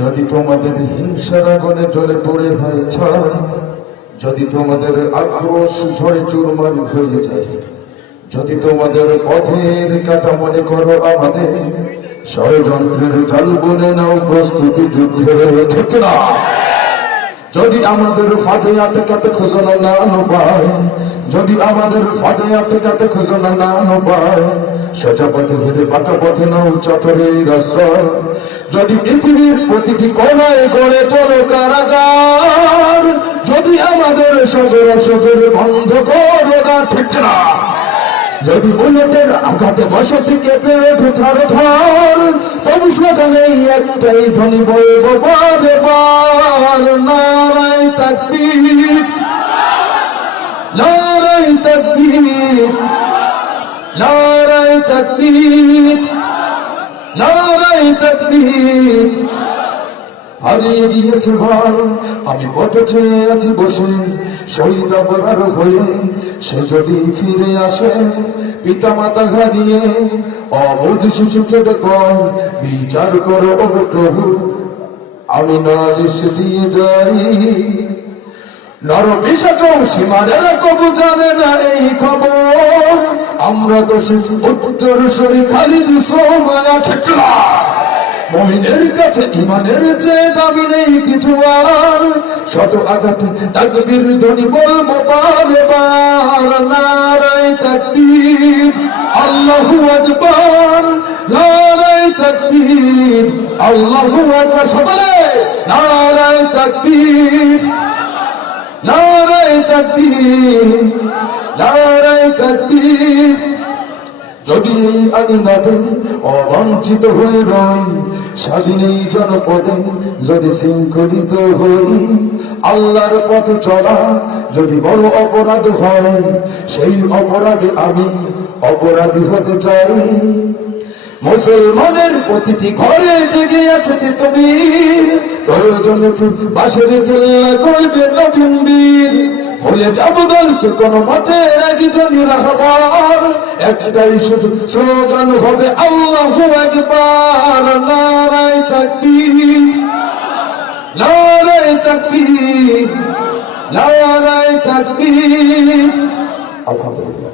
যদি তোমাদের হিংসার আগুনে জ্বলে পড়ে হয় ছাই, যদি তোমাদের আক্রোশ ঝড়ে চুরমার হয়ে যায়, যদি তোমাদের পথের কাটা মনে করো আমাদের, ষড়যন্ত্রের জাল বলে নাও প্রস্তুতি যুদ্ধের, ঠিক না? যদি আমাদের ফাঁদে আটকাতে খোঁজনা না পায়, যদি আমাদের ফাঁদে আটকাতে খোঁজনা না পায়, সোজা পথে ঘুরে বাঁকা পথে নাও চটরের আশ্রয়। যদি পৃথিবীর প্রতিটি কোণায় গড়ে তোলো কারাগার, যদি আমাদের সজর বন্ধ করো না, ঠিক না? যদি বুলেটের আঘাতে বসতি কেঁপে ওঠে থর থর, তবু সোজা নেই একটাই ধ্বনি বলবো বারে বার, নারায়ে তাকবীর, নারায়ে তাকবীর, নারায়ে তাকবীর, নারায়ে তাকবীর। হারিয়ে গিয়েছে ভয়, আমি পথে চেয়ে আছি বসে, শহীদ অপরাধ হয়ে সে যদি ফিরে আসে, পিতা মাতা হারিয়ে অবুঝ শিশুকে কয়, বিচার করো ওগো প্রভু, আমি নালিশ দিয়ে যাই। নর পিশাচ সীমারেরা কবু জানে না এই খবর, আমরা তো সে উত্তর সরি খালিদ সোমায়া, ঠিক না? মুমিনের কাছে ঈমানের চেয়ে দামি নেই কিছু আর, শত আঘাতে তাকবীর ধ্বনি বলবো বারে বার, নারায়ে তাকবীর, আল্লাহু আকবার, নারায়ে তাকবীর, আল্লাহু আকবার। সকলে নারায়ে তাকবীর, নারায়ে তাকবীর, নারায়ে তাকবীর। যদি এই আইনাতে অবাঞ্ছিত হয়ে রই, স্বাধীন এই জনপদে যদি শৃঙ্খলিত হই, আল্লাহর পথে চলা যদি বড় অপরাধ হয়, সেই অপরাধে আমি অপরাধী হতে চাই। মুসলমানের প্রতিটি ঘরে জেগে আছে তুমি, প্রয়োজনে বাসের তেল্লা করবে নবীন বীর, হলে যাব দলকে কোনো মতে একজনই রাখবার, একটাই শুধু স্লোগান হবে আল্লাহু আকবার, নারায়ে তাকবীর, নারায়ে তাকবীর, নারায়ে তাকবীর। আলহামদুলিল্লাহ।